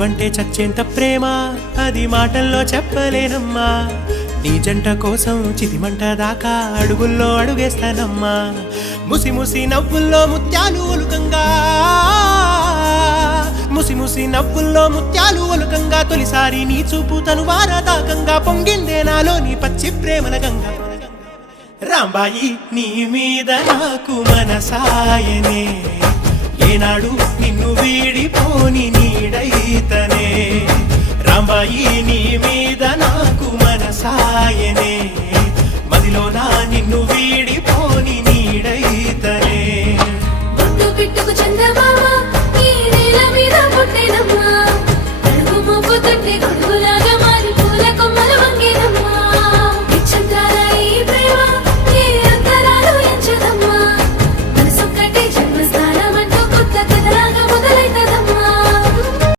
నువ్వంటే చచ్చేంత ప్రేమ అది మాటల్లో చెప్పలేనమ్మా నీ జంట కోసం చితిమంట దాకా అడుగుల్లో అడుగేస్తానమ్మా ముసి ముసి నవ్వుల్లో ముత్యాలు ఒలుకంగా ముసి ముసి నవ్వుల్లో ముత్యాలు ఒలుకంగా తొలిసారి నీ చూపు తను వారదాకంగా పొంగిందే నాలో నీ పచ్చి ప్రేమల గంగా రాంబాయి నీ మీద నాకు మనసాయనే ఏనాడు నిన్ను వీడిపోని నీడైతనే రాంబాయి నీ